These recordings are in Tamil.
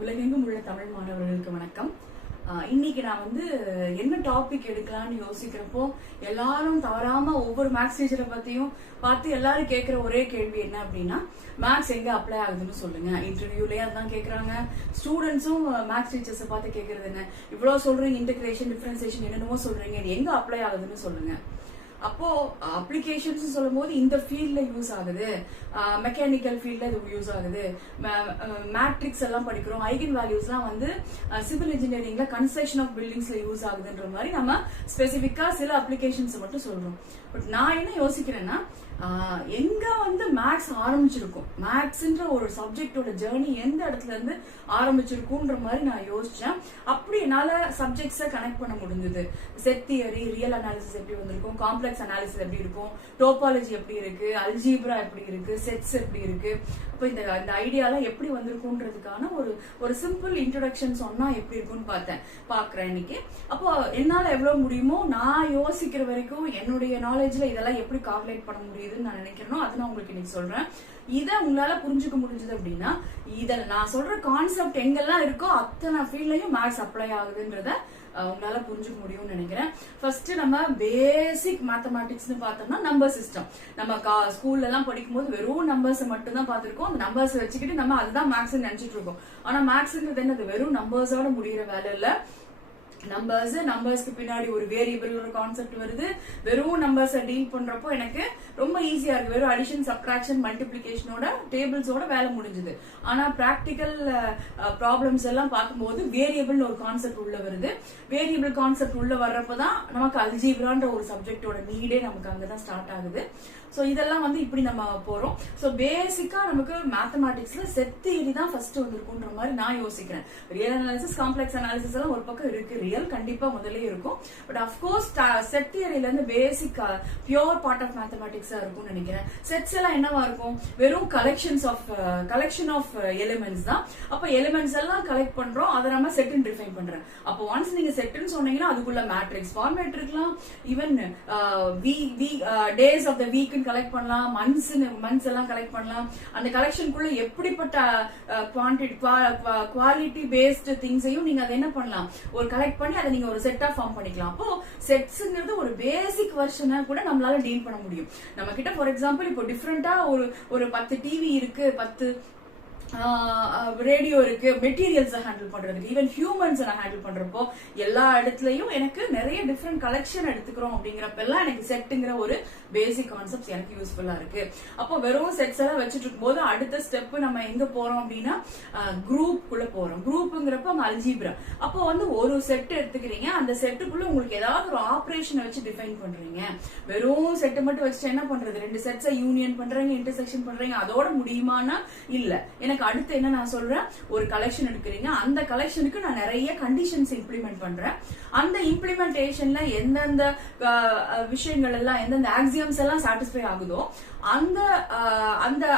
உலகெங்கும் உள்ள தமிழ் மாணவர்களுக்கு வணக்கம். இன்னைக்கு நான் என்ன டாபிக் எடுக்கலாம்னு யோசிக்கிறப்போ எல்லாரும் தவறாம ஒவ்வொரு மேக்ஸ் டீச்சரை பத்தியும் பார்த்து எல்லாரும் கேட்கிற ஒரே கேள்வி என்ன அப்படின்னா, மேக்ஸ் எங்க அப்ளை ஆகுதுன்னு சொல்லுங்க. இன்டர்வியூலயே அதான் கேக்குறாங்க. ஸ்டூடெண்ட்ஸும் மேக்ஸ் டீச்சர்ஸை பார்த்து கேட்கறது என்ன, இவ்வளவு சொல்றீங்க, இன்டகிரேஷன் டிஃபரன்சியேஷன் என்னென்னமோ சொல்றீங்க, இது எங்க அப்ளை ஆகுதுன்னு சொல்லுங்க. அப்போ அப்ளிகேஷன்ஸ் சொல்லும் போது இந்த ஃபீல்ட்ல யூஸ் ஆகுது, மெக்கானிக்கல் ஃபீல்ட்ல இது யூஸ் ஆகுது, மேட்ரிக்ஸ் எல்லாம் படிக்கிறோம், ஐகன் வேல்யூஸ்லாம் சிவில் இன்ஜினியரிங்ல கன்ஸ்ட்ரக்ஷன் ஆஃப் பில்டிங்ஸ்ல யூஸ் ஆகுதுன்ற மாதிரி நம்ம ஸ்பெசிபிக்கா சில அப்ளிகேஷன்ஸ் மட்டும் சொல்றோம். பட் நான் என்ன யோசிக்கிறேன்னா, எங்க மேக்ஸ் ஆரம்பிச்சிருக்கும், மேக்ஸ்ன்ற ஒரு சப்ஜெக்டோட ஜேர்னி எந்த இடத்துல இருந்து ஆரம்பிச்சிருக்கும்ன்ற மாதிரி நான் யோசிச்சேன். அப்படி என்னால சப்ஜெக்ட்ஸை கனெக்ட் பண்ண முடிஞ்சது. செட் தியரி, ரியல் அனாலிசிஸ் எப்படி வந்திருக்கும், காம்ப்ளெக்ஸ் அனாலிசிஸ் எப்படி இருக்கும், டோபாலஜி எப்படி இருக்கு, அல்ஜீப்ரா எப்படி இருக்கு, செட்ஸ் எப்படி இருக்கு, அப்ப இந்த ஐடியாலாம் எப்படி வந்திருக்கும்ன்றதுக்கான ஒரு சிம்பிள் இன்ட்ரோடக்ஷன் சொன்னா எப்படி இருக்கும்னு பாக்குறேன் இன்னைக்கு. அப்போ என்னால எவ்வளவு முடியுமோ நான் யோசிக்கிற வரைக்கும் என்னுடைய நாலேஜ்ல இதெல்லாம் எப்படி கால்குலேட் பண்ண முடியுதுன்னு நான் நினைக்கிறேனோ அதை நான் உங்களுக்கு இன்னைக்கு சொல்றேன். இதை உங்களால புரிஞ்சுக்க முடிஞ்சது அப்படின்னா, இதில் நான் சொல்ற கான்செப்ட் எங்கெல்லாம் இருக்கோ அத்தனை ஃபீல்ட்லயும் மேத்ஸ் அப்ளை ஆகுதுன்றத உங்களால புரிஞ்சுக்க முடியும்னு நினைக்கிறேன். ஃபர்ஸ்ட் நம்ம பேசிக் மேத்தமேட்டிக்ஸ்னு பார்த்தோம்னா நம்பர் சிஸ்டம். நம்ம ஸ்கூல்ல எல்லாம் படிக்கும் போது வெறும் நம்பர்ஸ் மட்டும் தான் பார்த்திருக்கோம். அந்த நம்பர்ஸ் வச்சுக்கிட்டு நம்ம அதுதான் மேக்ஸ் நினைச்சிட்டு இருக்கோம். ஆனா மேக்ஸ்ங்கிறது என்னது, வெறும் நம்பர்ஸோட முடிகிற வேலை இல்ல. நம்பர்ஸ்க்கு பின்னாடி ஒரு வேரியபிள் ஒரு கான்செப்ட் வருது. வெறும் நம்பர்ஸை டீல் பண்றப்போ எனக்கு ரொம்ப ஈஸியா இருக்கு. வெறும் அடிஷன், சப்ட்ராக்ஷன், மல்டிபிளிகேஷனோட டேபிள்ஸோட வேலை முடிஞ்சது. ஆனா பிராக்டிக்கல் ப்ராப்ளம்ஸ் எல்லாம் பார்க்கும்போது வேரியபிள் ஒரு கான்செப்ட் உள்ள வருது. வேரியபிள் கான்செப்ட் உள்ள வர்றப்பதான் நமக்கு அல்ஜீப்ரான்ற ஒரு சப்ஜெக்டோட நீடே நமக்கு அங்கதான் ஸ்டார்ட் ஆகுது. சோ இதெல்லாம் இப்படி நம்ம போறோம். சோ பேசிக்கா நமக்கு மேத்தமேட்டிக்ஸ்ல செட் தியரி தான் ஃபர்ஸ்ட் வந்திருக்குன்ற மாதிரி நான் யோசிக்கிறேன். ரியல் அனாலிசிஸ், காம்ப்ளெக்ஸ் அனாலிசிஸ் எல்லாம் ஒரு பக்கம் இருக்கு, ரியல் கண்டிப்பா முதல்ல இருக்கும். பட் அப்கோர்ஸ் செட் தியரியில இருந்து பேசிக் பியூர் பார்ட் ஆஃப் மேத்தமேட்டிக்ஸா இருக்கும்னு நினைக்கிறேன். செட்ஸ் எல்லாம் என்னவா இருக்கும், வெறும் கலெக்ஷன் ஆஃப் எலிமெண்ட்ஸ் தான். அப்ப எலிமெண்ட்ஸ் எல்லாம் கலெக்ட் பண்றோம், அதை நம்ம செட்னு டிஃபைன் பண்றோம். அப்போ ஒன்ஸ் நீங்க செட்னு சொன்னீங்கன்னா அதுக்குள்ள மேட்ரிக்ஸ் ஃபார்மேட் இருக்கலாம், even days of the week collect பண்ணலாம், மந்த்ஸ் எல்லாம் கலெக்ட் பண்ணலாம். அந்த கலெக்ஷனுக்குள்ள எப்படிப்பட்ட குவாலிட்டி பேஸ்ட் திங்ஸையும் நீங்க அதை என்ன பண்ணலாம், ஒரு கலெக்ட் பண்ணி அதை நீங்க ஒரு செட்டா ஃபார்ம் பண்ணிக்கலாம். அப்போ செட்ஸ்ங்கிறது ஒரு பேசிக் வெர்ஷனை கூட நம்மளால டீல் பண்ண முடியும். நம்ம கிட்ட ஃபார் எக்ஸாம்பிள் இப்போ டிஃபரெண்டா ஒரு 10 டிவி இருக்கு, 10 ரேடியோ இருக்கு, மெட்டீரியல்ஸ் ஹேண்டில் பண்றதுக்கு, ஈவன் ஹியூமன்ஸ் நான் ஹேண்டில் பண்றப்போ எல்லா இடத்துலயும் எனக்கு நிறைய டிஃப்ரெண்ட் கலெக்ஷன் எடுத்துக்கிறோம். அப்படிங்கிறப்ப எல்லாம் எனக்கு செட்டுங்கிற ஒரு பேசிக் கான்செப்ட் எனக்கு யூஸ்ஃபுல்லா இருக்கு. அப்போ வெறும் செட்ஸ் எல்லாம் வச்சுட்டு இருக்கும் போது அடுத்த ஸ்டெப் நம்ம எங்க போறோம் அப்படின்னா குரூப் குள்ள போறோம். குரூப்ங்கிறப்ப அல்ஜீப்ரா. அப்போ ஒரு செட் எடுத்துக்கிறீங்க, அந்த செட்டுக்குள்ள உங்களுக்கு ஏதாவது ஒரு ஆபரேஷனை வச்சு டிஃபைன் பண்றீங்க. வெறும் செட்டு மட்டும் வச்சுட்டு என்ன பண்றது, ரெண்டு செட்ஸை யூனியன் பண்றீங்க, இன்டர்செக்ஷன் பண்றீங்க, அதோட முடியுமானா இல்ல. எனக்கு அடுத்து என்ன நான் சொல்றேன், ஒரு கலெக்ஷன் எடுக்கிறீங்க, அந்த கலெக்ஷனுக்கு நான் நிறைய கண்டிஷன்ஸ் இம்ப்ளிமெண்ட் பண்றேன். அந்த இம்ப்ளிமெண்டேஷன்ல எந்தெந்த விஷயங்கள் எல்லாம், எந்தெந்த ஆக்சியம்ஸ் எல்லாம் சாட்டிஸ்ஃபை ஆகுதோ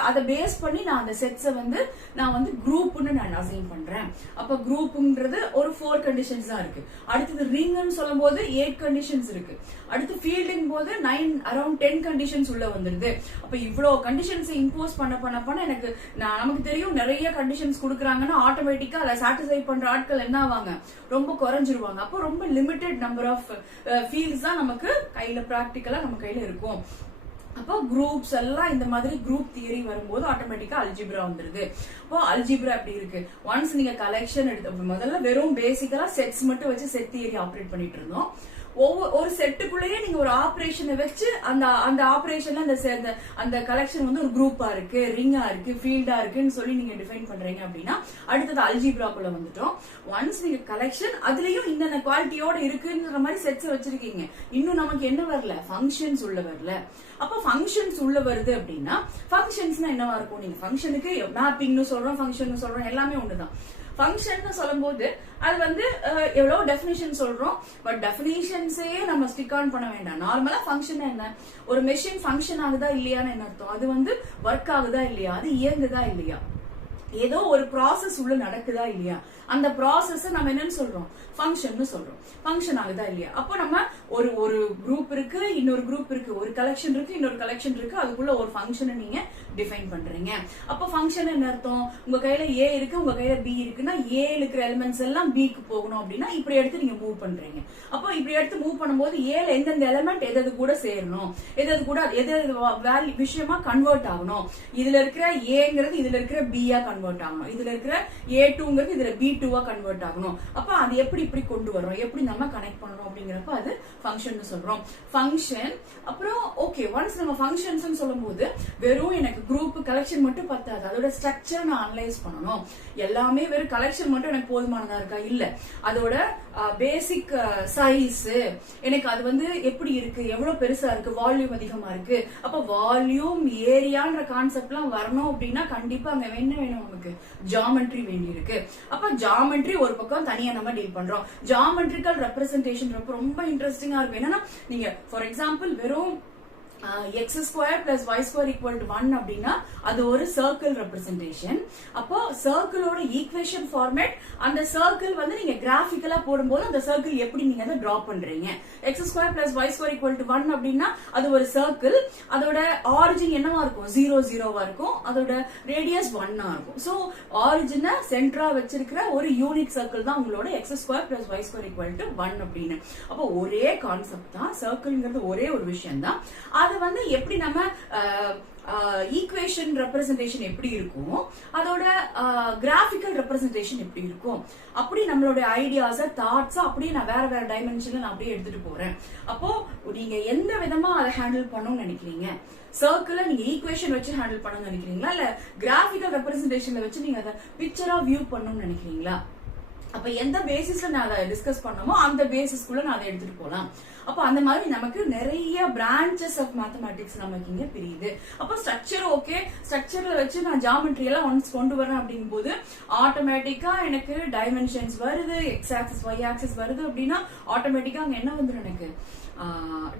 அதை பேஸ் பண்ணி நான் அந்த செட்ஸை நான் குரூப்னு நான் அசைன் பண்றேன். அப்ப குரூப்ங்கிறது ஒரு 4 கண்டிஷன்ஸ் தான் இருக்கு. அடுத்தது ரிங்னு சொல்லும் போது 8 கண்டிஷன்ஸ் இருக்கு. அடுத்து ஃபீல்டிங் போது அரௌண்ட் 10 கண்டிஷன்ஸ் உள்ள வந்துருது. அப்ப இவ்வளவு கண்டிஷன்ஸ் இம்போஸ் பண்ண எனக்கு நமக்கு தெரியும், நிறைய கண்டிஷன்ஸ் கொடுக்குறாங்கன்னா ஆட்டோமேட்டிக்கா அதை சாட்டிஸ்ஃபை பண்ற ஆட்கள் என்ன ஆவாங்க, ரொம்ப குறைஞ்சிருவாங்க. அப்போ ரொம்ப லிமிடெட் நம்பர் ஆஃப் ஃபீல்ட்ஸ் தான் நமக்கு கையில பிராக்டிக்கலா நம்ம கையில இருக்கும். அப்போ குரூப்ஸ் எல்லாம் இந்த மாதிரி குரூப் தியரி வரும்போது ஆட்டோமேட்டிக்கா அல்ஜிப்ரா வந்துருது. அப்போ அல்ஜிப்ரா எப்படி இருக்கு, ஒன்ஸ் நீங்க கலெக்ஷன் எடுத்து முதல்ல வெறும் பேசிக்கலா செட்ஸ் மட்டும் வச்சு செட் தியரி ஆப்ரேட் பண்ணிட்டு இருந்தோம். ஒரு செட்டுக்குள்ளேயே நீங்க ஒரு ஆபரேஷனை வச்சு அந்த ஆபரேஷன்ல அந்த கலெக்ஷன் ஒரு குரூப்பா இருக்கு, ரிங்கா இருக்கு, ஃபீல்டா இருக்குன்னு சொல்லி நீங்க டிஃபைன் பண்றீங்க அப்படின்னா அடுத்தது அல்ஜிப்ராக்குள்ள வந்துட்டோம். ஒன்ஸ் நீங்க கலெக்ஷன் அதுலயும் இந்த குவாலிட்டியோட இருக்குன்ற மாதிரி செட்ஸ் வச்சிருக்கீங்க. இன்னும் நமக்கு என்ன வரல, ஃபங்க்ஷன்ஸ் உள்ள வரல. அப்ப ஃபங்க்ஷன்ஸ் உள்ள வருது அப்படின்னா ஃபங்க்ஷன்ஸ்னா என்னவா இருக்கும், நீங்க ஃபங்க்ஷனுக்கு மேப்பிங்னு சொல்றோம், ஃபங்க்ஷன் சொல்றோம், எல்லாமே ஒண்ணுதான். ஃபங்க்ஷன் சொல்லும் போது அது எவ்வளவு டெபினிஷன் சொல்றோம், பட் டெபினிஷன்ஸே நம்ம ஸ்டிக் ஆன் பண்ண வேண்டாம். நார்மலா ஃபங்க்ஷன் என்ன, ஒரு மெஷின் ஃபங்க்ஷன் ஆகுதா இல்லையான்னு என்ன அர்த்தம், அது ஒர்க் ஆகுதா இல்லையா, அது இயங்குதா இல்லையா, ஏதோ ஒரு ப்ராசஸ் உள்ள நடக்குதா இல்லையா, அந்த ப்ராசஸ் நம்ம என்னன்னு சொல்றோம், ஃபங்க்ஷன் சொல்றோம். ஃபங்க்ஷன் ஆகுதா இல்லையா? அப்போ நம்ம ஒரு ஒரு குரூப் இருக்கு, இன்னொரு குரூப் இருக்கு, ஒரு கலெக்ஷன் இருக்கு, இன்னொரு கலெக்ஷன் இருக்கு, அதுக்குள்ள ஒரு ஃபங்க்ஷனை நீங்க டிஃபைன் பண்றீங்க. அப்போ ஃபங்க்ஷன் என்ன அர்த்தம், உங்க கையில ஏ இருக்கு, உங்க கையில பி இருக்குன்னா ஏ இருக்கிற எலிமெண்ட்ஸ் எல்லாம் பிக்கு போகணும் அப்படின்னா இப்படி எடுத்து நீங்க மூவ் பண்றீங்க. அப்போ இப்படி எடுத்து மூவ் பண்ணும்போது ஏல எந்தெந்த எலிமெண்ட் எது கூட சேரணும், எது கூட எது வேல்யூ விஷயமா கன்வெர்ட் ஆகணும், இதுல இருக்கிற ஏங்கிறது இதுல இருக்கிற பியா கன்வெர்ட் ஆகணும், இதுல இருக்கிற A2ங்கிறது இதுல B2வா கன்வெர்ட் ஆகணும். அப்ப அது எப்படி இப்படி கொண்டு வரோம், எப்படி நம்ம கனெக்ட் பண்ணணும் அப்படிங்கிறப்ப அது ஃபங்க்ஷன் சொல்றோம். ஃபங்க்ஷன் அப்புறம் ஓகே, ஒன்ஸ் நம்ம ஃபங்க்ஷன்ஸ் சொல்லும் போது வெறும் எனக்கு குரூப் கலெக்ஷன் மட்டும் பத்தாது, அதோட ஸ்ட்ரக்சர் நான் அனலைஸ் பண்ணணும். எல்லாமே வெறும் கலெக்ஷன் மட்டும் எனக்கு போதுமானதா இருக்கா, இல்ல அதோட பேசிக் சைஸ் எனக்கு அது வந்து எப்படி இருக்கு, எவ்வளவு பெருசா இருக்கு, வால்யூம் அதிகமா இருக்கு. அப்ப வால்யூம் ஏரியான்ற கான்செப்ட்லாம் வரணும் அப்படின்னா கண்டிப்பா அங்க என்ன வேணும், நமக்கு ஜியோமெட்ரி வேண்டி இருக்கு. அப்ப ஜியோமெட்ரி ஒரு பக்கம் தனியா நம்ம டீல் பண்றோம். ஜியோமெட்ரிக்கல் ரெப்ரசன்டேஷன் ரொம்ப இன்ட்ரெஸ்டிங்கா இருக்கும். என்னன்னா நீங்க ஃபார் எக்ஸாம்பிள் வெறும் x square plus y square equal to 1 அப்படின்னா அது ஒரு சர்க்கிள் ரெப்ரசன்டேஷன். அப்போ சர்க்கிளோட ஈக்குவேஷன் ஃபார்மேட், அந்த சர்க்கிள் வந்து நீங்க கிராஃபிக்கலா போடும்போது அந்த சர்க்கிள் எப்படி நீங்க அதை டிரா பண்றீங்க. x square plus y square equal to 1 அப்படின்னா அது ஒரு சர்க்கிள், அதோட ஆரிஜின் என்னவா இருக்கும், 0 0வா இருக்கும், அதோட ரேடியஸ் 1 இருக்கும். சோ ஆரிஜினை சென்டரா வச்சிருக்கிற ஒரு யூனிட் சர்க்கிள் தான் உங்களோட x square plus y square equal to 1 அப்படின்னு. அப்போ ஒரே கான்செப்ட் தான், சர்க்கிள்ங்கிறது ஒரே ஒரு விஷயம் தான். அது வந்து எப்படி நம்ம ஈக்குவேஷன் ரெப்ரசன்டேஷன் எப்படி இருக்கும், அதோட கிராஃபிக்கல் ரெப்ரசன்டேஷன் எப்படி இருக்கும், அப்படி நம்மளோட ஐடியாஸ் தாட்ஸ் அப்படியே நான் வேற வேற டைமென்ஷன்ல நான் அப்படியே எடுத்துட்டு போறேன். அப்போ நீங்க எந்த விதமா அதை ஹேண்டில் பண்ணணும்னு நினைக்கிறீங்க, சர்க்கிளை நீங்க ஈக்குவேஷன் வச்சு ஹேண்டில் பண்ணணும்னு நினைக்கிறீங்களா, இல்ல கிராஃபிக்கல் ரெப்ரசன்டேஷன்ல வச்சு நீங்க அதை பிக்சரா வியூ பண்ணணும்னு நினைக்கிறீங்களா? அப்ப எந்த பேசிஸ்ல நான் அதை டிஸ்கஸ் பண்ணமோ அந்த பேசிஸ்க்குள்ள நான் அதை எடுத்துட்டு போலாம். அப்ப அந்த மாதிரி நமக்கு நிறைய பிரான்ச்சஸ் ஆஃப் மேத்தமேட்டிக்ஸ் நமக்கு இங்க பிரியுது. அப்ப ஸ்ட்ரக்சர் ஓகே, ஸ்ட்ரக்சர்ல வச்சு நான் ஜியோமெட்ரி எல்லாம் ஒன்ஸ் கொண்டு வரேன் அப்படிங்கும் போது ஆட்டோமேட்டிக்கா எனக்கு டைமென்ஷன்ஸ் வருது, எக்ஸ் ஆக்சிஸ் ஒய் ஆக்சிஸ் வருது அப்படின்னா ஆட்டோமேட்டிக்கா அங்க என்ன வந்துடும், எனக்கு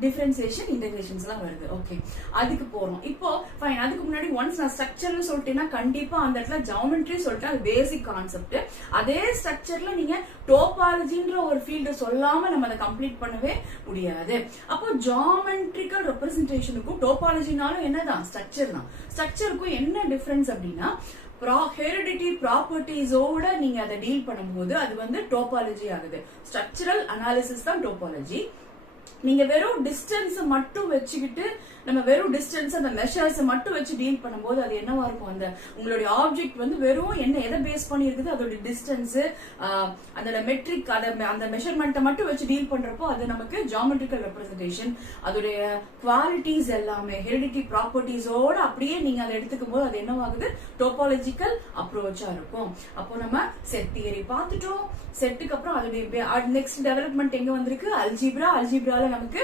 டிஃபரன்சியேஷன் இன்டகிரேஷன்ஸ் எல்லாம் வருது. ஓகே, அதுக்கு போறோம். இப்போ ஃபைன், அதுக்கு முன்னாடி ஒன்ஸ் நான் ஸ்ட்ரக்சர்னு சொல்லிட்டேன்னா கண்டிப்பா அந்த இடத்துல ஜியோமெட்ரி சொல்லிட்டு அது பேசிக் கான்செப்ட். அதே ஸ்ட்ரக்சர்ல நீங்க டோபாலஜின்ற ஒரு ஃபீல்டு சொல்லாம நம்ம அதை கம்ப்ளீட் பண்ணவே முடியாது. அப்போ ஜியோமெட்ரிக்கல் ரெப்ரசன்டேஷனுக்கும் டோபாலஜினாலும் என்னதான், ஸ்ட்ரக்சர் தான். ஸ்ட்ரக்சருக்கும் என்ன டிஃபரன்ஸ் அப்படின்னா ஹெரிடிட்டி ப்ராப்பர்ட்டிஸோட நீங்க அதை டீல் பண்ணும்போது அது வந்து டோபாலஜி ஆகுது. ஸ்ட்ரக்சரல் அனாலிசிஸ் தான் டோபாலஜி. நீங்க வெறும் டிஸ்டன்ஸ் மட்டும் வச்சுக்கிட்டு நம்ம வெறும் டிஸ்டன்ஸ் அந்த மெஷர்ஸ் மட்டும் வச்சு டீல் பண்ணும்போது அது என்னவா இருக்கும், அந்த உங்களுடைய ஆப்ஜெக்ட் வந்து வெறும் என்ன எதை பேஸ் பண்ணி இருக்குது, அதோட டிஸ்டன்ஸ், அதோட மெட்ரிக், அந்த மெஷர்மெண்ட்டை மட்டும் வச்சு டீல் பண்றப்போ அது நமக்கு ஜியோமெட்ரிக்கல் ரெப்ரசன்டேஷன். அதோடைய குவாலிட்டிஸ் எல்லாமே ஹெரிடிட்டி ப்ராப்பர்ட்டிஸோட அப்படியே நீங்க அதை எடுத்துக்கும் போது அது என்னவாகுது, டோபாலஜிக்கல் அப்ரோச்சா இருக்கும். அப்போ நம்ம செட் தியரி பார்த்துட்டோம். செட்டுக்கு அப்புறம் அதோடைய நெக்ஸ்ட் டெவலப்மெண்ட் எங்க வந்திருக்கு, அல்ஜிப்ரா. அல்ஜிப்ரால நமக்கு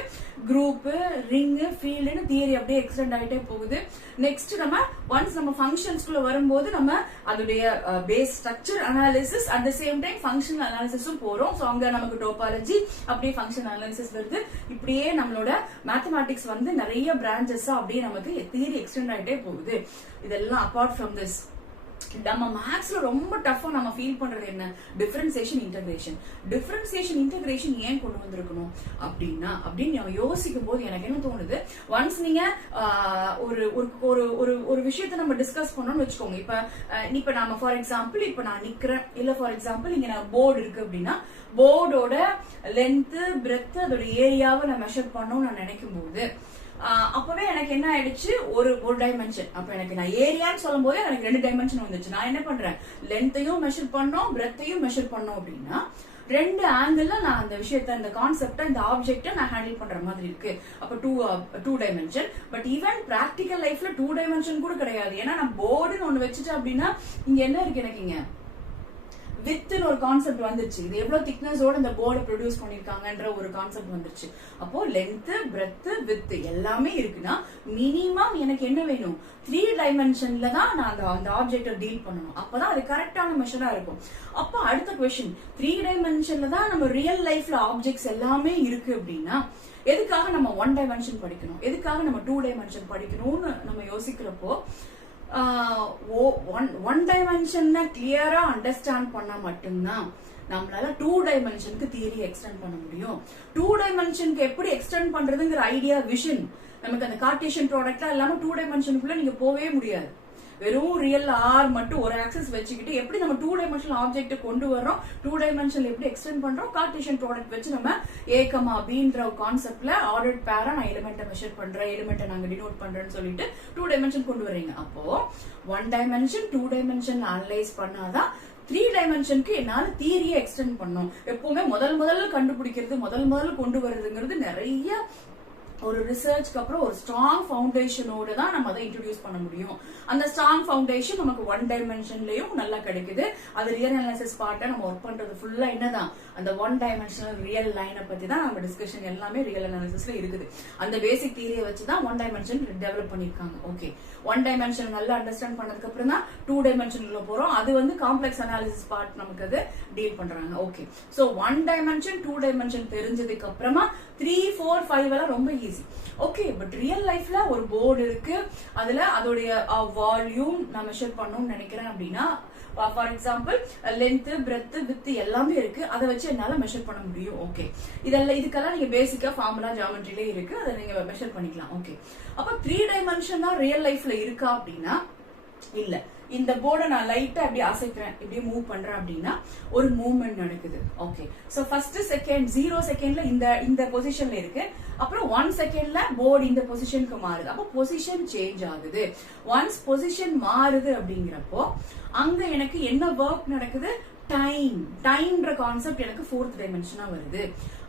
குரூப், ரிங், ஃபீல்டுன்னு தியரி அப்படியே எக்ஸ்டெண்ட் ஆகிட்டே போகுது. நெக்ஸ்ட் நம்ம ஒன்ஸ் நம்ம ஃபங்க்ஷன்ஸ்குள்ள வரும்போது நம்ம அதோடைய base structure analysis at the same time functional அனாலிசிஸும் போறோம். ஸோ அங்க நமக்கு டோபாலஜி அப்படியே ஃபங்க்ஷன் அனாலிசிஸ் வருது. இப்படியே நம்மளோட மேத்தமேட்டிக்ஸ் வந்து நிறைய பிரான்ச்சஸா அப்படியே நமக்கு தியரி எக்ஸ்டெண்ட் ஆகிட்டே போகுது. இதெல்லாம் அபார்ட் ஃப்ரம் திஸ் நம்ம மேத்ஸ்ல ரொம்ப டஃபா நம்ம ஃபீல் பண்றது என்ன, டிஃபரன்சியேஷன் இன்டகிரேஷன். டிஃபரன்சியேஷன் இன்டகிரேஷன் ஏன் கொண்டு வந்திருக்கணும் அப்படின்னா அப்படின்னு யோசிக்கும் போது எனக்கு என்ன தோணுது, ஒன்ஸ் நீங்க ஒரு ஒரு ஒரு விஷயத்த நம்ம டிஸ்கஸ் பண்ணணும்னு வச்சுக்கோங்க. இப்ப நாம ஃபார் எக்ஸாம்பிள் இப்ப நான் நிக்கிறேன், இல்ல ஃபார் எக்ஸாம்பிள் இங்க நான் போர்டு இருக்கு அப்படின்னா போர்டோட லென்த், பிரெத், அதோட ஏரியாவை நான் மெஷர் பண்ணணும்னு நான் நினைக்கும் போது அப்பவே எனக்கு என்ன ஆயிடுச்சு, ஒரு டைமென்ஷன். அப்ப எனக்கு நான் ஏரியான்னு சொல்லும் போது எனக்கு 2 டைமென்ஷன் வந்துச்சு. நான் என்ன பண்றேன், லென்த்தையும் மெஷர் பண்ணோம், பிரெத்தையும் மெஷர் பண்ணோம் அப்படின்னா 2 ஆங்கிள் நான் அந்த விஷயத்த, இந்த கான்செப்ட, இந்த ஆப்ஜெக்ட நான் ஹேண்டில் பண்ற மாதிரி இருக்கு. அப்ப 2 டைமென்ஷன். பட் ஈவன் பிராக்டிக்கல் லைஃப்ல 2 டைமென்ஷன் கூட கிடையாது. ஏன்னா நான் போர்டுன்னு ஒண்ணு வச்சுட்டேன் அப்படின்னா இங்க என்ன இருக்கு, எனக்கு இங்க வித்னு ஒரு கான்செப்ட் வந்துருச்சு. இது எவ்வளவு திக்னஸோட இந்த போர்டை ப்ரொடியூஸ் பண்ணிருக்காங்கன்ற ஒரு கான்செப்ட் வந்துருச்சு. அப்போ லென்த், பிரெத், வித் எல்லாமே இருக்குன்னா மினிமம் எனக்கு என்ன வேணும், 3 டைமென்ஷன்ல தான் நான் அந்த ஆப்ஜெக்ட டீல் பண்ணணும். அப்பதான் அது கரெக்டான மெஷரா இருக்கும். அப்ப அடுத்த क्वेश्चन, 3 டைமென்ஷன்ல தான் நம்ம ரியல் லைஃப்ல ஆப்ஜெக்ட்ஸ் எல்லாமே இருக்கு அப்படின்னா எதுக்காக நம்ம 1 டைமென்ஷன் படிக்கணும், எதுக்காக நம்ம 2 டைமென்ஷன் படிக்கணும்னு நம்ம யோசிக்கிறப்போ ஒன் டைமென்ஷன் கிளியரா அண்டர்ஸ்டாண்ட் பண்ணா மட்டும்தான் நம்மளால 2 டைமென்ஷனுக்கு தியரி எக்ஸ்டெண்ட் பண்ண முடியும். 2 டைமென்ஷனுக்கு எப்படி எக்ஸ்டெண்ட் பண்றதுங்கிற ஐடியா, விஷன் நமக்கு அந்த கார்டீசியன் ப்ராடக்ட்லாம் இல்லாம 2 டைமென்ஷனுக்குள்ள நீங்க போவே முடியாது. வெறும் ரியல் ஆர் மட்டும் ஒரு ஆக்சஸ் வச்சுக்கிட்டு எப்படி நம்ம 2 டைமென்ஷனல் ஆப்ஜெக்ட் கொண்டு வரோம், 2 டைமென்ஷனல் எப்படி எக்ஸ்டெண்ட் பண்றோம், கார்டீசியன் ப்ராடக்ட் வச்சு நம்ம A, Bன்ற கான்செப்ட்ல ஆர்டர்ட் பேரா நான் எலிமெண்ட்டை மெஷர் பண்றேன், எலிமெண்ட்டை நாங்க டினோட் பண்றேன்னு சொல்லிட்டு 2 டைமென்ஷன் கொண்டு வரீங்க. அப்போ 1 டைமென்ஷன் 2 டைமென்ஷன் அனலைஸ் பண்ணாதான் 3 டைமென்ஷனுக்கு என்னால தியரியை எக்ஸ்டெண்ட் பண்ணும். எப்பவுமே முதல்ல கண்டுபிடிக்கிறது, முதல்ல கொண்டு வருதுங்கிறது நிறைய ஒரு ரிசர்ச்க்கு அப்புறம் ஒரு ஸ்ட்ராங் ஃபவுண்டேஷனோட தான் நம்ம அதை இன்ட்ரோடியூஸ் பண்ண முடியும். அந்த ஸ்ட்ராங் ஃபவுண்டேஷன் நமக்கு 1 டைமென்ஷன்லயும் நல்லா கிடைக்குது. அது ரியல் அனாலிசிஸ் பார்ட்டை நம்ம ஒர்க் பண்றது ஃபுல்லா என்னதான் அந்த 1 டைமென்ஷனல் ரியல் லைனை பத்தி தான் நம்ம டிஸ்கஷன் எல்லாமே ரியல் அனாலிசிஸ்ல இருக்குது. அந்த பேசிக் தியரியை வச்சு தான் 1 டைமென்ஷன் டெவலப் பண்ணிருக்காங்க. ஓகே, 1 டைமென்ஷன் நல்லா அண்டர்ஸ்டாண்ட் பண்ணதுக்கு அப்புறம் தான் 2 டைமென்ஷன்ல போறோம். அது வந்து காம்ப்ளெக்ஸ் அனாலிசிஸ் பார்ட் நமக்கு அது டீல் பண்றாங்க. ஓகே, சோ 1 டைமென்ஷன் 2 டைமென்ஷன் தெரிஞ்சதுக்கு அப்புறமா 3, 4, 5 எல்லாம் ரொம்ப ஈஸி. ஓகே, பட் ரியல் லைஃப்ல ஒரு போர்டு இருக்கு, அதுல அதோடைய வால்யூம் நான் மெஷர் பண்ணணும்னு நினைக்கிறேன் அப்படின்னா, for example length, breadth, with எல்லாமே இருக்கு. அதை வச்சு என்னால மெஷர் பண்ண முடியும். ஓகே, இதுக்கெல்லாம் நீங்க பேசிக்கா ஃபார்முலா ஜியோமெட்ரியிலே இருக்கு, அதை நீங்க மெஷர் பண்ணிக்கலாம். ஓகே, அப்ப 3 டைமென்ஷன் தான் ரியல் லைஃப்ல இருக்கா அப்படின்னா இல்ல. இந்த போர்டை நான் லைட்டா அப்படி அசைக்கிறேன், இப்படி மூவ் பண்றேன் அப்படின்னா ஒரு மூவ்மெண்ட் நடக்குது. ஓகே, சோ ஃபர்ஸ்ட் செகண்ட் 0 செகண்ட்ல இந்த பொசிஷன்ல இருக்கு, அப்புறம் 1 செகண்ட்ல போர்டு இந்த பொசிஷனுக்கு மாறுது. அப்போ பொசிஷன் சேஞ்ச் ஆகுது. ஒன்ஸ் பொசிஷன் மாறுது அப்படிங்கிறப்போ அங்க எனக்கு என்ன ஒர்க் நடக்குது, டைம்ன்ற கான்செப்ட் எனக்கு 4th டைமென்ஷனா வருது.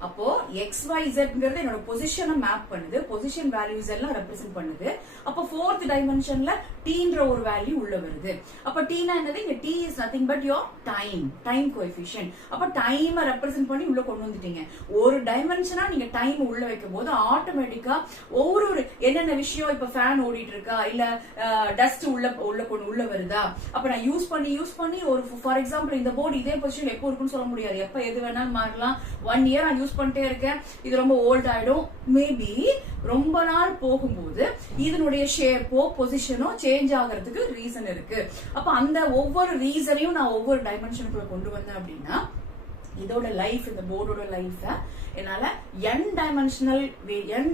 அப்போ XYZங்கிறது என்னோட பொசிஷனை மேப் பண்ணுது, பொசிஷன் வேல்யூஸ் எல்லாம் ரெப்ரசென்ட் பண்ணுது. அப்போ 4th டைமென்ஷன்ல Tன்ற ஒரு வேல்யூ உள்ள வருது. அப்ப Tனா என்னது, இங்க T is nothing but your time coefficient. அப்ப டைமை ரெப்ரசென்ட் பண்ணி உள்ள கொண்டு வந்துட்டீங்க. ஒரு டைமென்ஷனா நீங்க டைம் உள்ள வைக்கும் போது ஆட்டோமேட்டிக்கா ஒவ்வொரு என்னென்ன விஷயம், இப்ப ஃபேன் ஓடிட்டு இருக்கா, இல்ல டஸ்ட் உள்ள வருதா, அப்ப நான் யூஸ் பண்ணி ஒரு ஃபார் எக்ஸாம்பிள் இந்த போர்டு இதே பொசிஷன் எப்போ இருக்குன்னு சொல்ல முடியாது. எப்ப எது வேணாலும் மாறலாம். 1 இயர் நான் யூஸ் பண்ணிட்டே இருக்கேன், இது ரொம்ப ஓல்ட் ஆயிடும். மேபி ரொம்ப நாள் போகும்போது இதனுடைய ஷேப்போ பொசிஷனோ சேஞ்ச் ஆகிறதுக்கு ரீசன் இருக்கு. அப்ப அந்த ஒவ்வொரு ரீசனையும் நான் ஒவ்வொரு டைமென்ஷனுக்குள்ள கொண்டு வந்தேன் அப்படின்னா இதோட லைஃப், இந்த போர்டோட லைஃப் என்னால n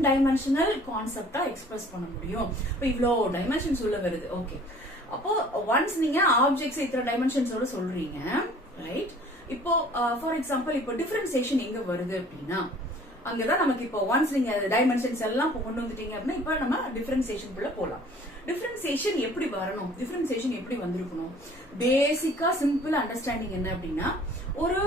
டைமென்ஷனல் கான்செப்டா எக்ஸ்பிரஸ் பண்ண முடியும். இப்ப இவ்வளோ டைமென்ஷன்ஸ் உள்ள வருது. ஓகே, அப்போ ஒன்ஸ் நீங்க ஆப்ஜெக்ட்ஸ் இத்தனை டைமென்ஷன்ஸோட சொல்றீங்க, ரைட்? இப்போ ஃபார் எக்ஸாம்பிள் இப்போ டிஃபரன்சியேஷன் எங்க வருது அப்படின்னா அங்கதான் நமக்கு இப்போ ஒன்ஸ் நீங்க டைமென்ஷன்ஸ் எல்லாம் கொண்டு வந்துட்டீங்க அப்படின்னா இப்ப நம்ம டிஃபரன்சியேஷனுக்குள்ள போலாம். டிஃபரன்சியேஷன் எப்படி வரணும், டிஃபரன்சியேஷன் எப்படி வந்திருக்கணும், பேசிக்கா சிம்பிள் அண்டர்ஸ்டாண்டிங் என்ன அப்படின்னா ஒரு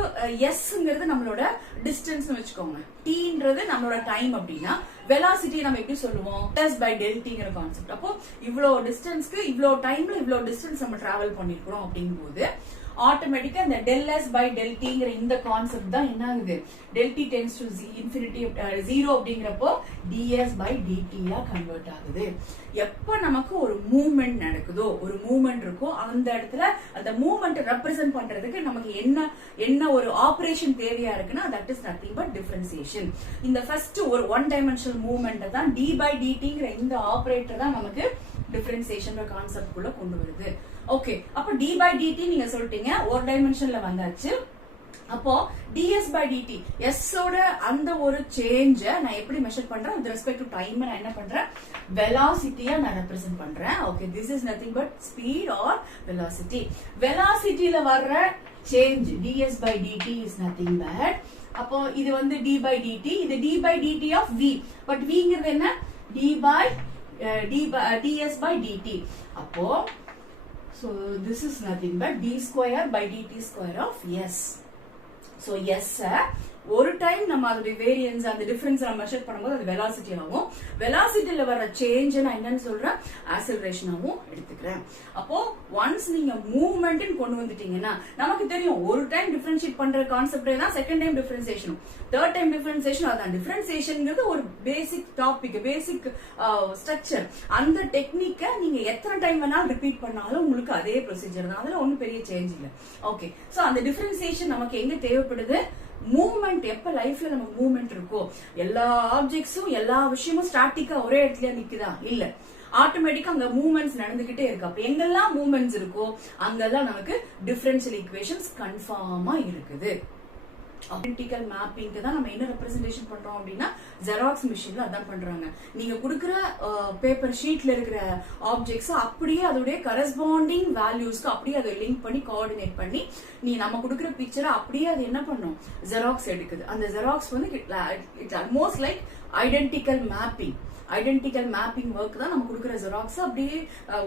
எஸ்ங்கிறது நம்மளோட டிஸ்டன்ஸ் வச்சுக்கோங்க, டீன்றது நம்மளோட டைம் அப்படின்னா வெலாசிட்டி நம்ம எப்படி சொல்லுவோம், டெஸ் பை டெல்டிங்கிற கான்செப்ட். அப்போ இவ்வளோ டிஸ்டன்ஸ்க்கு இவ்வளோ டைம்ல இவ்வளோ டிஸ்டன்ஸ் நம்ம டிராவல் பண்ணிருக்கிறோம் அப்படிங்கும் போது ஆட்டோமேட்டிக்கா இந்த del s by del tங்கிற இந்த கான்செப்ட் தான் என்ன ஆகுது, del t tends to infinity 0 அப்படிங்கிறப்போ ds by dt yeah convert ஆகுது. எப்ப நமக்கு ஒரு மூவ்மெண்ட் நடக்குதோ, ஒரு மூவ்மெண்ட் இருக்கோ, அந்த இடத்துல அந்த மூவ்மெண்ட் ரெப்ரசென்ட் பண்றதுக்கு நமக்கு என்ன ஒரு ஆபரேஷன் தேவையா இருக்குன்னா that is nothing but differentiation. இந்த ஃபர்ஸ்ட் ஒரு 1 டைமென்ஷனல் மூவ்மெண்ட் தான் d by dtங்கிற இந்த ஆபரேட்டர் தான் நமக்கு டிஃபரன்சியேஷன் கான்செப்ட் குள்ள கொண்டு வருது. ஓகே, அப்ப d by dt நீங்க சொல்லிட்டீங்க, ஒரு டைமென்ஷன்ல வந்தாச்சு. அப்போ ds by dt s ஓட அந்த ஒரு சேஞ்ச நான் எப்படி மெஷர் பண்றேன் வித் ரெஸ்பெக்ட் டு டைம், நான் என்ன பண்றேன், வெலாசிட்டியா நான் ரெப்ரசென்ட் பண்றேன். Okay, this is nothing but speed or velocity. வெலாசிட்டில வர்ற change ds by dt is nothing but, அப்போ இது வந்து d by dt, இது d by dt of v, but vங்கிறது என்ன, ds by dt. அப்போ so this is nothing but d square by dt square of s. so s ஒரு டைம் நம்ம அதோட வேரியன்ஸ் அந்த டிஃபரன்ஸ் நம்ம மெஷர் பண்ணும்போது அது வெலாசிட்டி ஆகும். வெலாசிட்டில வர சேஞ்ச் நான் என்னன்னு சொல்றேன், ஆக்சலரேஷனாவும் எடுத்துக்கிறேன். அப்போ ஒன்ஸ் நீங்க மூவ்மெண்ட் கொண்டு வந்துட்டீங்கன்னா நமக்கு தெரியும் ஒரு டைம் டிஃபரன்ஷியேட் பண்ற கான்செப்டே தான் second time differentiation, third time differentiation. அதான் டிஃபரன்சியேஷன்ங்கிறது ஒரு பேசிக் டாபிக், பேசிக் ஸ்ட்ரக்சர். அந்த டெக்னிக்கை நீங்க எத்தனை டைம் வேணாலும் ரிப்பீட் பண்ணாலும் உங்களுக்கு அதே ப்ரொசீஜர் தான், அதுல ஒன்னும் பெரிய சேஞ்ச் இல்லை. ஓகே, சோ அந்த டிஃபரன்சியேஷன் நமக்கு எங்க தேவைப்படுது, மூவ்மெண்ட் எப்ப லைஃப்ல நமக்கு மூவ்மெண்ட் இருக்கோ, எல்லா ஆப்ஜெக்ட்ஸும் எல்லா விஷயமும் ஸ்டாட்டிக்கா ஒரே இடத்துல நிக்குதா? இல்ல, ஆட்டோமேட்டிக்கா அங்க மூவ்மெண்ட்ஸ் நடந்துகிட்டே இருக்கு. அப்ப எங்கெல்லாம் மூவ்மெண்ட்ஸ் இருக்கோ அங்கெல்லாம் நமக்கு டிஃபரன்ஷியல் ஈக்குவேஷன்ஸ் கன்ஃபார்மா இருக்குது. ஐடென்டிக்கல் மேப்பிங்க்கு தான் நம்ம என்ன ரெப்ரசன்டேஷன் பண்றோம் அப்படின்னா ஜெராக்ஸ் மிஷின்ல அதான் பண்றாங்க. நீங்க கொடுக்குற பேப்பர் ஷீட்ல இருக்கிற ஆப்ஜெக்ட்ஸ் அப்படியே அதோடைய கரஸ்பாண்டிங் வேல்யூஸ்க்கு அப்படியே அதை லிங்க் பண்ணி கோஆர்டினேட் பண்ணி நீ நம்ம கொடுக்குற பிக்சரை அப்படியே அது என்ன பண்ணும், ஜெராக்ஸ் எடுக்குது. அந்த ஜெராக்ஸ் வந்து it's almost like identical mapping. Identical mapping work தான் நம்ம கொடுக்குற ஜெராக்ஸ். அப்படியே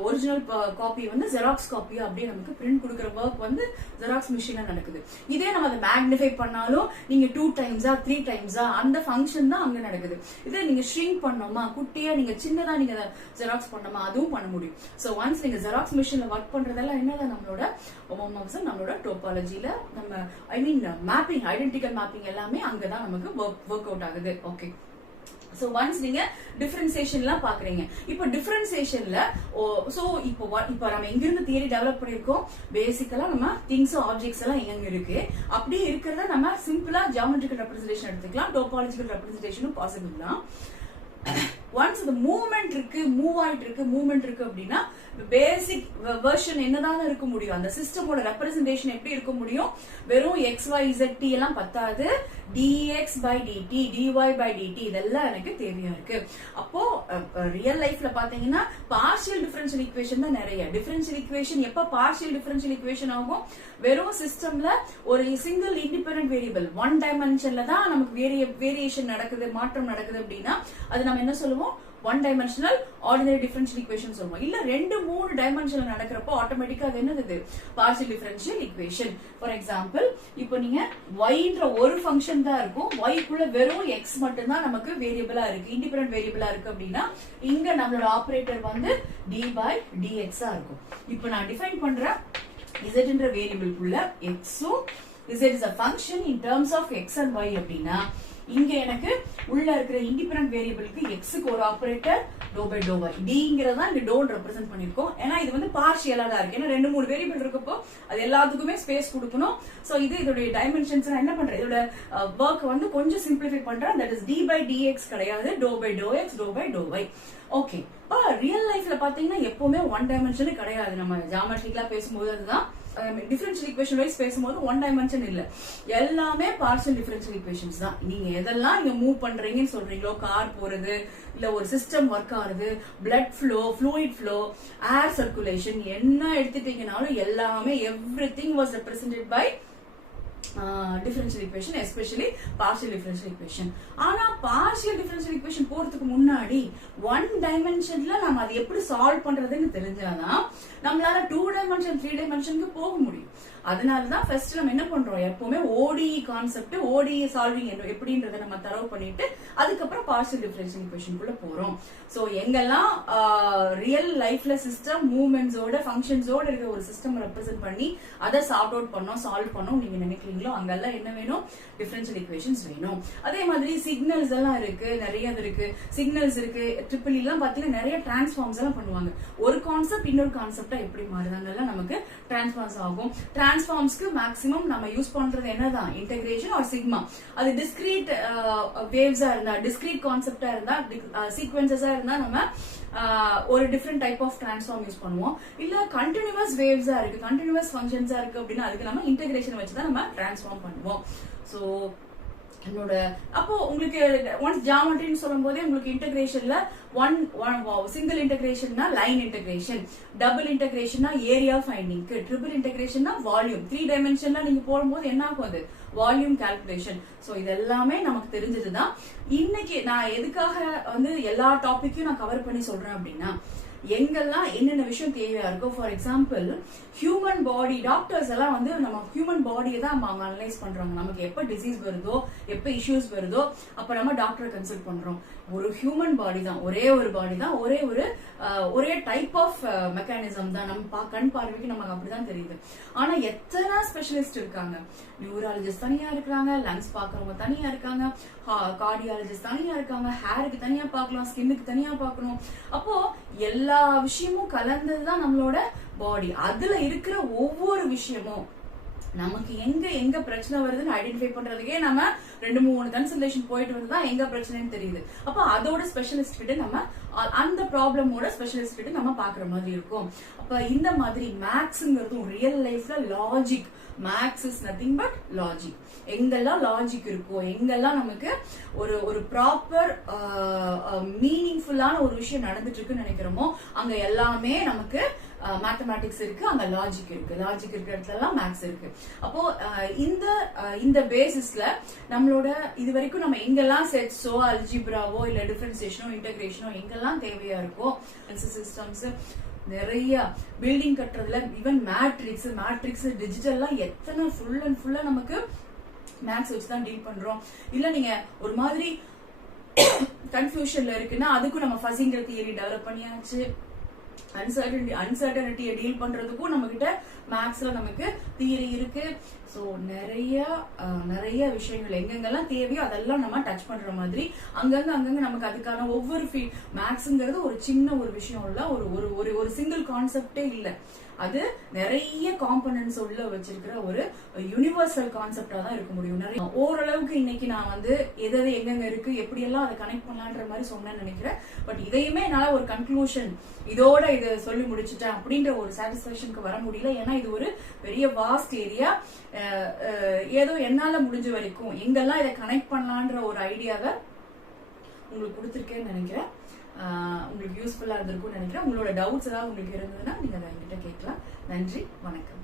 ஒரிஜினல் காப்பி வந்து ஜெராக்ஸ் காப்பியா அப்படியே நமக்கு பிரிண்ட் கொடுக்குற ஒர்க் வந்து ஜெராக்ஸ் மிஷின்ல நடக்குது. இதே நம்ம அதை மேக்னிஃபை பண்ணாலும் நீங்க 2 டைம்ஸா 3 டைம்ஸா அந்த ஃபங்க்ஷன் தான் அங்க நடக்குது. இதே நீங்க ஷ்ரிங்க் பண்ணோமா, குட்டியா நீங்க சின்னதா நீங்க ஜெராக்ஸ் பண்ணோமா, அதுவும் பண்ண முடியும். சோ ஒன்ஸ் நீங்க ஜெராக்ஸ் மிஷின்ல ஒர்க் பண்றதெல்லாம் என்னதான் நம்மளோட டோபாலஜில நம்ம மேப்பிங், ஐடென்டிக்கல் மேப்பிங் எல்லாமே அங்கதான் நமக்கு ஒர்க் அவுட் ஆகுது. ஓகே, சோ ஒன்ஸ் நீங்க டிஃபரன்சியேஷன்லாம் பாக்குறீங்க. இப்போ டிஃபரன்சியேஷன்ல இப்போ நம்ம எங்கிருந்து தியரி டெவலப் பண்ணிருக்கோம், பேசிக்கலா நம்ம திங்ஸ் ஆப்ஜெக்ட்ஸ் எல்லாம் எங்க இருக்கு, அப்படியே இருக்கிறத நம்ம சிம்பிளா ஜியோமெட்ரிக்கல் ரெப்ரசன்டேஷன் எடுத்துக்கலாம், டோபாலஜிக்கல் ரெப்ரசன்டேஷனும் பாசிபிள் தான். ஒன்ஸ் இந்த மூவ்மெண்ட் இருக்கு, மூவ் ஆயிட்டு இருக்கு, மூவ்மெண்ட் இருக்கு அப்படின்னா பேசிக் வெர்ஷன் என்னதான் இருக்க முடியும், அந்த சிஸ்டமோட ரெப்ரசன்டேஷன் எப்படி இருக்க முடியும், வெறும் XYZ எல்லாம் பத்தாது, dx by dt, dy by dt இதெல்லாம் எனக்கு தேவையா இருக்கு. அப்போ ரியல் லைஃப்ல பாத்தீங்கன்னா பார்ஷியல் டிஃபரன்ஷியல் ஈக்குவேஷன் தான் நிறைய. டிஃபரன்ஷியல் ஈக்குவேஷன் எப்ப பார்ஷியல் டிஃபரன்ஷியல் ஈக்குவேஷன் ஆகும், வெறும் சிஸ்டம்ல ஒரு சிங்கிள் இண்டிபெண்டன்ட் வேரியபிள் 1 டைமென்ஷன்ல தான் நமக்கு வேரியேஷன் நடக்குது, மாற்றம் நடக்குது அப்படின்னா அது நம்ம என்ன சொல்லுவோம், 1 டைமென்ஷனல் ஆர்டினரி டிஃபரன்ஷியல் ஈக்குவேஷன் சொல்லுவோம். இல்ல 2-3 டைமென்ஷன்ல நடக்கிறப்போ ஆட்டோமேட்டிக்கா அது என்னது, partial differential equation. For example இப்போ நீங்க yன்ற ஒரு ஃபங்க்ஷன் தான் இருக்கும், yக்குள்ள வெறும் x மட்டும் தான் நமக்கு வேரியபிளா இருக்கு, இண்டிபெண்டன்ட் வேரியபிளா இருக்கு அப்படின்னா இங்க நம்மளோட ஆபரேட்டர் வந்து d by dx ஆ இருக்கும். இப்போ நான் டிஃபைன் பண்றேன் zன்ற வேரியபிள்குள்ள xும் z is a function in terms of x and y அப்படின்னா இங்க எனக்கு உள்ள இருக்கிற இண்டிபெண்டன்ட் வேரியபிளுக்கு எக்ஸுக்கு ஒரு ஆபரேட்டர் டோ பை டோ y, டிங்கிறதா இங்க டோன் ரெப்ரசென்ட் பண்ணிருக்கோம். ஏன்னா இது வந்து பார்ஷியலா தான் இருக்கு, ஏன்னா 2-3 வேரியபிள் இருக்கப்போ அது எல்லாத்துக்குமே ஸ்பேஸ் கொடுக்கணும். சோ இது இதோட டைமென்ஷன்ஸ் நான் என்ன பண்றேன், இதோட ஒர்க் வந்து கொஞ்சம் சிம்பிளிஃபை பண்றேன். That is d by d x கிடையாது, டோ பை டோ எக்ஸ், டோ பை டோ y. ஓகே, ரியல் லைஃப்ல பாத்தீங்கன்னா எப்பவுமே 1 டைமென்ஷன் கிடையாது. நம்ம ஜியோமெட்ரிக்கலா பேசும்போது அதுதான் டிஃபரன்ஷியல் ஈக்குவேஷன் வைஸ் பேசும்போது 1 டைமென்ஷன் இல்ல, எல்லாமே பார்ஷியல் டிஃபரன்ஷியல் ஈக்குவேஷன்ஸ் தான். நீங்க எதெல்லாம் நீங்க மூவ் பண்றீங்கன்னு சொல்றீங்களோ, கார் போறது, இல்ல ஒரு சிஸ்டம் ஒர்க் ஆகுது, blood flow, fluid flow, air circulation என்ன எடுத்துட்டீங்கனாலும் எல்லாமே everything was represented by differential equation, especially partial differential equation. ஆனா பார்ஷியல் டிஃபரன்ஷியல் ஈக்குவேஷன் போறதுக்கு முன்னாடி 1 டைமென்ஷன்ல நம்ம அதை எப்படி சால்வ் பண்றதுன்னு தெரிஞ்சாதான் நம்மளால 2 டைமென்ஷன் 3 டைமென்ஷனுக்கு போக முடியும். அதனாலதான் ஃபர்ஸ்ட் நம்ம என்ன பண்றோம், எப்பவுமே ODE கான்செப்ட், ODE சால்விங் எப்படின்றத நம்ம தரவு பண்ணிட்டு அதுக்கப்புறம் பார்ஷியல் டிஃபரன்ஷியல் ஈக்குவேஷனுக்குள்ள போறோம். சோ எங்கெல்லாம் ரியல் லைஃப்ல சிஸ்டம் மூவ்மெண்ட்ஸோட ஃபங்க்ஷன்ஸோட இருக்கிற ஒரு சிஸ்டம் ரெப்ரசென்ட் பண்ணி அதை சார்ட் அவுட் பண்ணோம், சால்வ் பண்ணோம் நீங்க நினைக்கிறீங்களோ அங்கெல்லாம் என்ன வேணும், டிஃபரன்ஷியல் ஈக்குவேஷன்ஸ் வேணும். அதே மாதிரி சிக்னல்ஸ் எல்லாம் இருக்கு, நிறைய இருக்கு, சிக்னல்ஸ் இருக்கு. ட்ரிபிள் எல்லாம் பாத்தீங்கன்னா நிறைய டிரான்ஸ்ஃபார்ம்ஸ் எல்லாம் பண்ணுவாங்க. ஒரு கான்செப்ட் இன்னொரு கான்செப்டா எப்படி மாறுதாங்கலாம் நமக்கு டிரான்ஸ்ஃபார்ம்ஸ் ஆகும். டிரான்ஸ்ஃபார்ம்ஸ்க்கு மேக்ஸிமம் நம்ம யூஸ் பண்றது என்னதான், இன்டகிரேஷன் ஆர் சிக்மா. அது டிஸ்கிரீட் வேவ்ஸா இருந்தா, டிஸ்கிரீட் கான்செப்டா இருந்தா, சீக்வென்சஸா இருந்தா நம்ம ஒரு different type of transform use பண்ணுவோம். இல்ல கண்டினியூஸ் வேவ்ஸா இருக்கு, கண்டினியூஸ் ஃபங்க்ஷன்ஸா இருக்கு அப்படின்னா அதுக்கு நம்ம இன்டகிரேஷன் வச்சுதான் நம்ம டிரான்ஸ்ஃபார்ம் பண்ணுவோம். சோ என்னோட அப்போ உங்களுக்கு ஒன்ஸ் ஜியோமெட்ரின்னு சொல்லும் போதே உங்களுக்கு இன்டகிரேஷன்ல சிங்கிள் இன்டகிரேஷன்னா லைன் இன்டகிரேஷன், டபுள் இன்டகிரேஷன்னா ஏரியா ஃபைண்டிங், ட்ரிபிள் இன்டகிரேஷன்னா வால்யூம், 3 டைமென்ஷன்ல நீங்க போடும்போது என்ன ஆகும், அது வால்யூம் கால்குலேஷன். சோ இதெல்லாமே நமக்கு தெரிஞ்சதுதான். இன்னைக்கு நான் எதுக்காக வந்து எல்லா டாபிக்கையும் நான் கவர் பண்ணி சொல்றேன் அப்படின்னா எங்கெல்லாம் என்னென்ன விஷயம் தேவையா இருக்கும். For example human body, doctors எல்லாம் வந்து நம்ம ஹியூமன் பாடியை தான் அவங்க அனலைஸ் பண்றாங்க. நமக்கு எப்ப டிசீஸ் வருதோ, எப்ப இஷ்யூஸ் வருதோ அப்ப நம்ம டாக்டரை கன்சல்ட் பண்றோம். ஒரு ஹியூமன் பாடி தான், ஒரே ஒரு பாடி தான், ஒரே டைப் ஆஃப் மெக்கானிசம் தான். நம்ம கண் பார்வைக்கு நமக்கு அப்படிதான் தெரியுது. ஆனா எத்தனை ஸ்பெஷலிஸ்ட் இருக்காங்க, நியூராலஜிஸ்ட் தனியா இருக்காங்க, லங்ஸ் பாக்குறவங்க தனியா இருக்காங்க, கார்டியாலஜிஸ்ட் தனியா இருக்காங்க, ஹேருக்கு தனியா பார்க்கலாம், ஸ்கின்னுக்கு தனியா பார்க்கணும். அப்போ எல்லா விஷயமும் கலந்ததுதான் நம்மளோட பாடி. அதுல இருக்கிற ஒவ்வொரு விஷயமும் நமக்கு எங்க எங்க பிரச்சனை வருதுன்னு ஐடென்டிஃபை பண்றதுக்கே நம்ம 2-3 கன்சல்டேஷன் போயிட்டு வந்துதான் எங்க பிரச்சனைன்னு தெரியுது. அப்ப அதோட ஸ்பெஷலிஸ்ட் கிட்ட நம்ம அந்த ப்ராப்ளமோட ஸ்பெஷலிஸ்ட் கிட்ட நம்ம பாக்குற மாதிரி இருக்கும். அப்ப இந்த மாதிரி மேக்ஸ்ங்கிறதும் ரியல் லைஃப்ல logic, maths is nothing but logic. எங்கெல்லாம் லாஜிக் இருக்கோ, எங்கெல்லாம் நமக்கு ஒரு ஒரு ப்ராப்பர் மீனிங்ஃபுல்லான ஒரு விஷயம் நடந்துட்டு இருக்குன்னு நினைக்கிறோமோ அங்க எல்லாமே நமக்கு மேத்தமேட்டிக்ஸ் இருக்கு, அங்க லாஜிக் இருக்கு. லாஜிக் இருக்கிற இடத்துல எல்லாம் மேக்ஸ் இருக்கு. அப்போ இந்த பேசிஸ்ல நம்மளோட இது வரைக்கும் நம்ம எங்கெல்லாம் செட்ஸோ அல்ஜிப்ராவோ இல்ல டிஃபரன்சியேஷனோ இன்டகிரேஷனோ எங்கெல்லாம் தேவையா இருக்கோ, சிஸ்டம்ஸ் நிறைய பில்டிங் கட்டுறதுல ஈவன் மேட்ரிக்ஸ் டிஜிட்டல்லாம் எத்தனை ஃபுல் அண்ட் ஃபுல்லா நமக்கு மேக்ஸ் வச்சு தான் டீல் பண்றோம். இல்ல நீங்க ஒரு மாதிரி கன்ஃபியூஷன்ல இருக்குன்னா அதுக்கும் நம்ம ஃபஸிங்கிற தியரி டெவலப் பண்ணியாச்சு. அன்சர்டனிட்டியை டீல் பண்றதுக்கும் நம்ம கிட்ட மேக்ஸ்ல நமக்கு தியரி இருக்கு. சோ நிறைய விஷயங்கள் எங்கெங்கெல்லாம் தேவையோ அதெல்லாம் நம்ம டச் பண்ற மாதிரி அங்கங்க நமக்கு அதுக்கான ஒவ்வொரு மேக்ஸ்ங்கிறது ஒரு சின்ன ஒரு விஷயம் இல்ல, ஒரு சிங்கிள் கான்செப்டே இல்ல. அது நிறைய காம்பனன்ட்ஸ் உள்ள வச்சிருக்கிற ஒரு யூனிவர்சல் கான்செப்டா தான் இருக்க முடியும். நிறைய ஓரளவுக்கு இன்னைக்கு நான் வந்து எது எங்கெங்க இருக்கு எப்படியெல்லாம் அதை கனெக்ட் பண்ணலான்ற மாதிரி சொன்னேன்னு நினைக்கிறேன். பட் இதையுமே என்னால ஒரு கன்க்ளூஷன் இதோட இது சொல்லி முடிச்சுட்டேன் அப்படின்ற ஒரு சாட்டிஸ்பாக்சனுக்கு வர முடியல. ஏன்னா இது ஒரு பெரிய வாஸ்ட் ஏரியா. ஏதோ என்னால முடிஞ்ச வரைக்கும் எங்கெல்லாம் இதை கனெக்ட் பண்ணலான்ற ஒரு ஐடியாவை உங்களுக்கு கொடுத்துருக்கேன்னு நினைக்கிறேன். உங்களுக்கு யூஸ்ஃபுல்லா இருந்திருக்கும்னு நினைக்கிறேன். உங்களோட டவுட்ஸ் ஏதாவது உங்களுக்கு இருந்ததுன்னா நீங்க அதை என்கிட்ட கேட்கலாம். நன்றி, வணக்கம்.